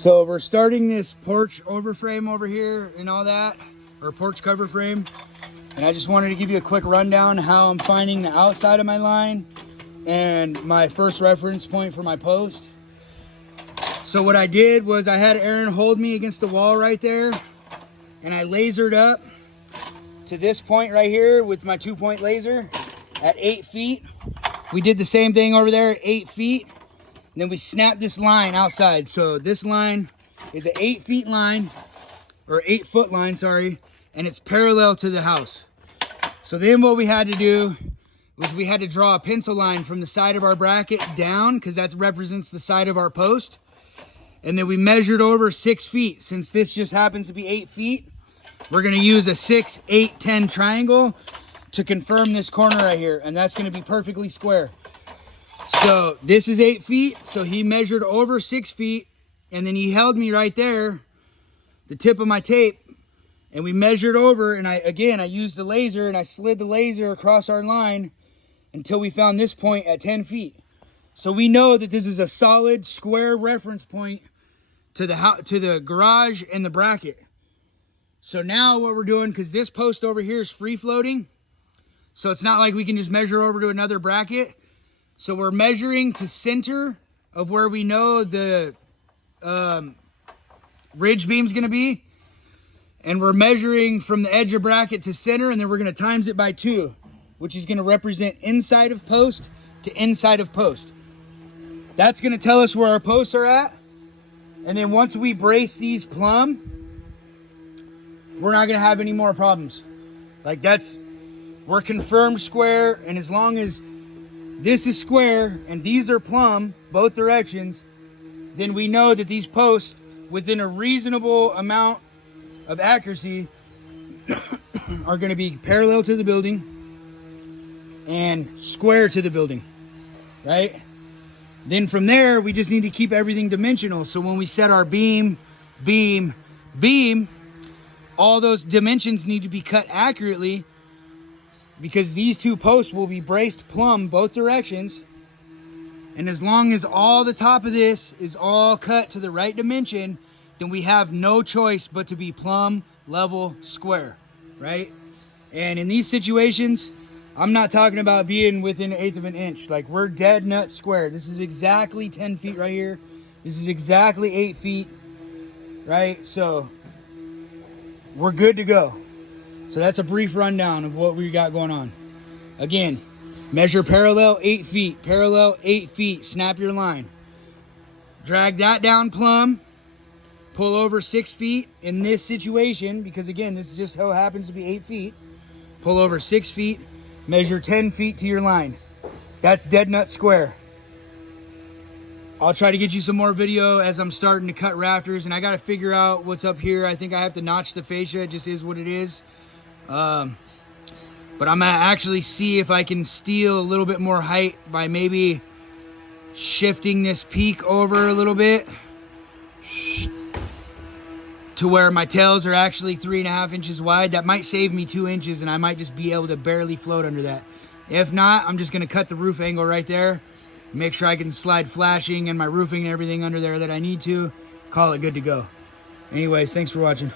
So we're starting this porch overframe over here and all that, or porch cover frame. And I just wanted to give you a quick rundown how I'm finding the outside of my line and my first reference point for my post. So what I did was I had Aaron hold me against the wall right there, and I lasered up to this point right here with my 2-point laser at 8 feet. We did the same thing over there at 8 feet. And then we snapped this line outside. So this line is an 8 feet line, or 8 foot line, sorry, and it's parallel to the house. So then what we had to do was we had to draw a pencil line from the side of our bracket down, because that represents the side of our post. And then we measured over 6 feet. Since this just happens to be 8 feet, we're gonna use a 6, 8, 10 triangle to confirm this corner right here. And that's gonna be perfectly square. So this is 8 feet. So he measured over 6 feet, and then he held me right there, the tip of my tape, and we measured over. And I used the laser, and I slid the laser across our line until we found this point at 10 feet. So we know that this is a solid square reference point to the garage and the bracket. So now what we're doing, because this post over here is free floating, so it's not like we can just measure over to another bracket. So we're measuring to center of where we know the ridge beam's gonna be. And we're measuring from the edge of bracket to center, and then we're gonna times it by 2, which is gonna represent inside of post to inside of post. That's gonna tell us where our posts are at. And then once we brace these plumb, we're not gonna have any more problems. Like we're confirmed square, and as long as this is square and these are plumb, both directions, then we know that these posts, within a reasonable amount of accuracy, are gonna be parallel to the building and square to the building, right? Then from there, we just need to keep everything dimensional. So when we set our beam, all those dimensions need to be cut accurately, because these 2 posts will be braced plumb both directions. And as long as all the top of this is all cut to the right dimension, then we have no choice but to be plumb, level, square, right? And in these situations, I'm not talking about being within 1/8 of an inch. Like, we're dead nut square. This is exactly 10 feet right here. This is exactly 8 feet, right? So we're good to go. So that's a brief rundown of what we got going on. Again, measure parallel 8 feet, parallel 8 feet, snap your line. Drag that down plumb, pull over 6 feet in this situation, because again, this is just how it happens to be 8 feet. Pull over 6 feet, measure 10 feet to your line. That's dead nut square. I'll try to get you some more video as I'm starting to cut rafters, and I got to figure out what's up here. I think I have to notch the fascia. It just is what it is. But I'm gonna actually see if I can steal a little bit more height by maybe shifting this peak over a little bit to where my tails are actually 3.5 inches wide. That might save me 2 inches, and I might just be able to barely float under that. If not, I'm just gonna cut the roof angle right there, make sure I can slide flashing and my roofing and everything under there that I need to, call it good to go. Anyways, thanks for watching.